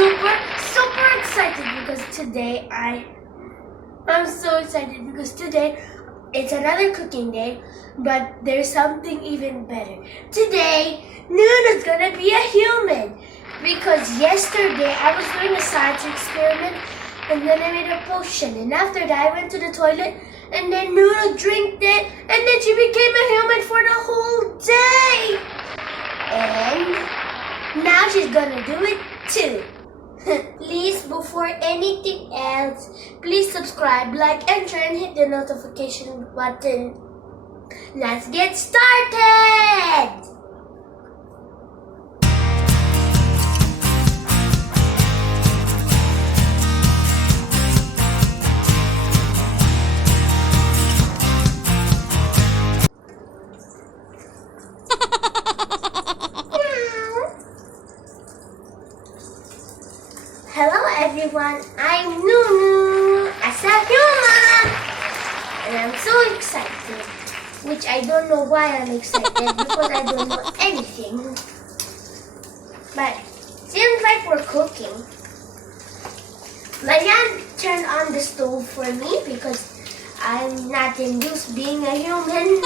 super excited because today I'm so excited because today it's another cooking day, but there's something even better. Today, Nuna's gonna be a human because yesterday I was doing a science experiment and then I made a potion, and after that I went to the toilet and then Nuna drank it and then she became a human for the whole day. And now she's gonna do it too. Please, before anything else, please subscribe, like, and share, and hit the notification button. Let's get started! Hello everyone, I'm Nunu as a human, and I'm so excited, which I don't know why I'm excited because I don't know anything, but seems like we're cooking. Laian turned on the stove for me because I'm not used being a human,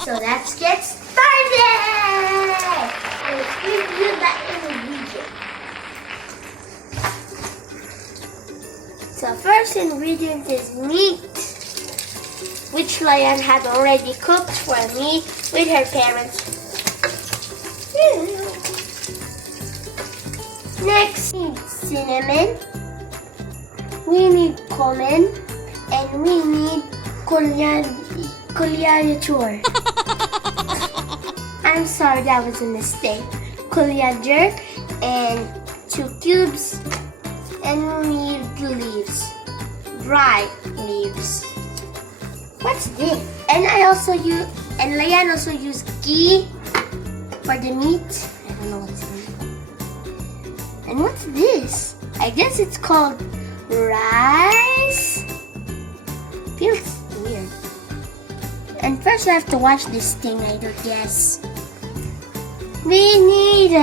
so let's get started! Let's review that ingredient. The first ingredient is meat, which Laian had already cooked for me with her parents. Next, we need cinnamon, we need cumin, and we need coriander. I'm sorry, that was a mistake. Coriander and 2 cubes. And we need leaves, dry leaves. What's this? And Laian also used ghee for the meat. I don't know what's in it. And what's this? I guess it's called rice. Feels weird. And first I have to wash this thing, I guess. We need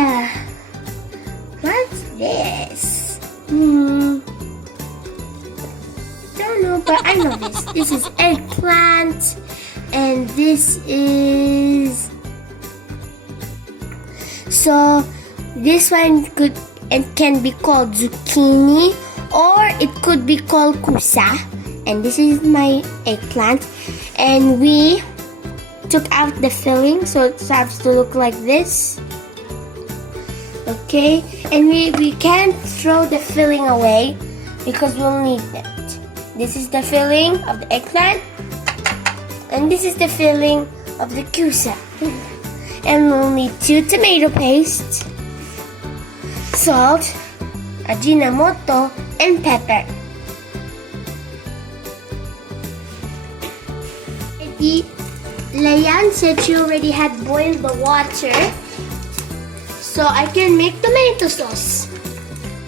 what's this? Don't know, but I know this. This is eggplant, and this is... So, this one can be called zucchini, or it could be called kusa. And this is my eggplant. And we took out the filling, so it has to look like this. Okay, and we can't throw the filling away because we'll need it. This is the filling of the eggplant, and this is the filling of the kusa. And we'll need 2 tomato paste, salt, ajinomoto, and pepper. Laian said she already had boiled the water, so I can make tomato sauce.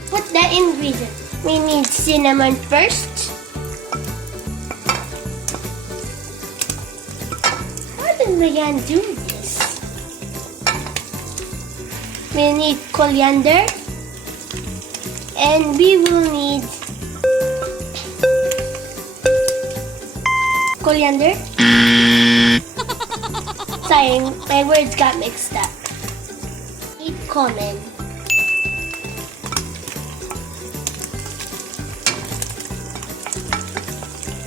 Put the ingredients. We need cinnamon first. How did Laian do this? We need coriander. And we will need coriander. Sorry, my words got mixed up. Cumin.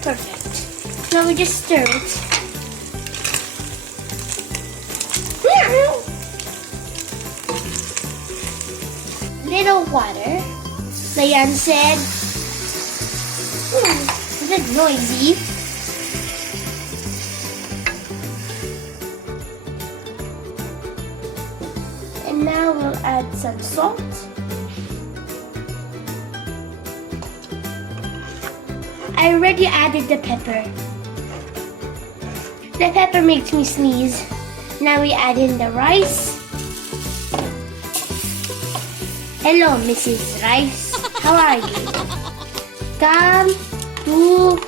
Perfect. Now we just stir it. Little water. Laian said. It's a bit noisy. Now we'll add some salt. I already added the pepper. The pepper makes me sneeze. Now we add in the rice. Hello, Mrs. Rice. How are you? Come to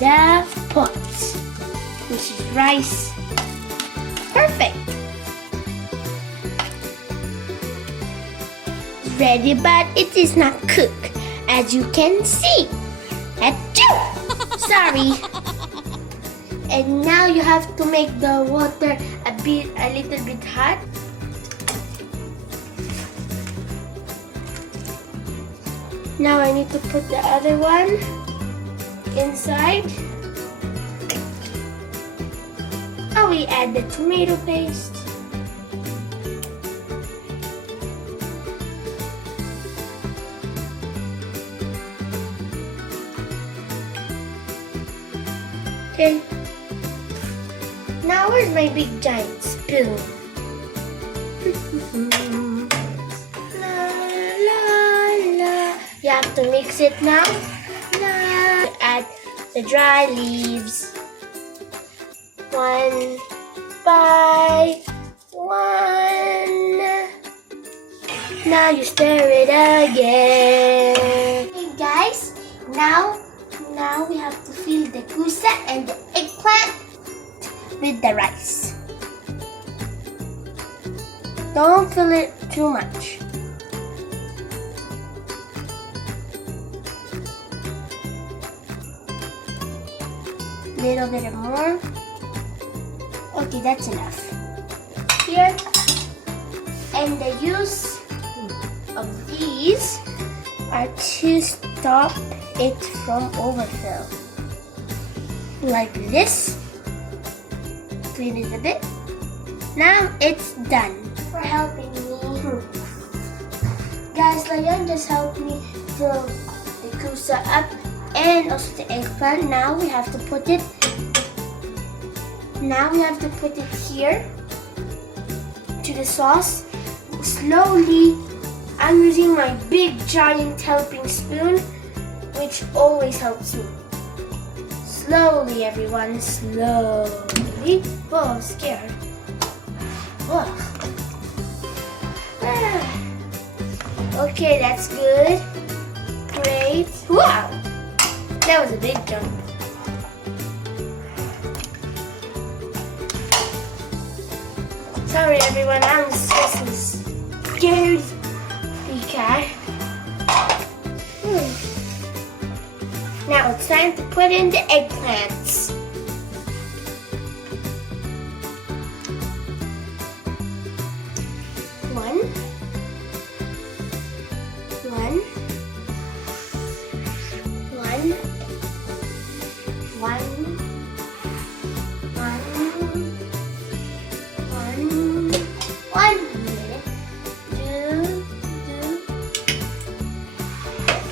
the pot. This is rice. Perfect. ready, but it is not cooked, as you can see. Achoo! Sorry. And now you have to make the water a little bit hot. Now I need to put the other one inside. Now we add the tomato paste. Okay. Now where's my big giant spoon? La la la. You have to mix it now. Add the dry leaves. One by one. Now you stir it again. Hey guys, now we have to fill the kusa and the eggplant with the rice. Don't fill it too much. Little bit more. Okay, that's enough. Here, and the use of these are to stop it from overfill. Like this. Clean it a bit. Now it's done. For helping me. Guys, Laian just helped me fill the kusa up and also the eggplant. Now we have to put it here to the sauce. Slowly, I'm using my big giant helping spoon, which always helps me. Slowly, everyone, slowly. Oh, I'm scared. Oh. Okay, that's good. Great. Wow, that was a big jump. Sorry, everyone, I'm just scared. Okay. Now it's time to put in the eggplants. One.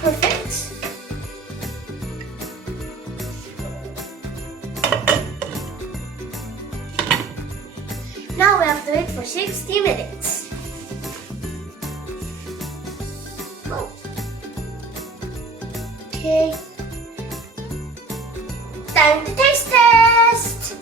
Perfect. Now we have to wait for 60 minutes. Okay. Time to taste test.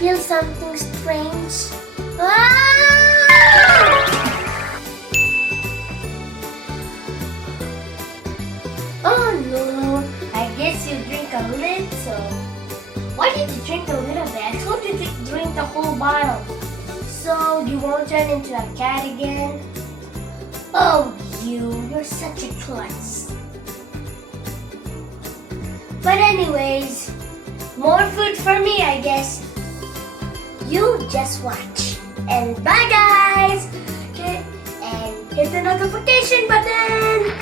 Feel something strange. Oh no, I guess you drink a little. Why did you drink a little bit? I told you to drink the whole bottle. So you won't turn into a cat again? Oh, you're such a klutz. But anyways, more food for me, I guess. You just watch. And bye guys! Okay, and hit the notification button!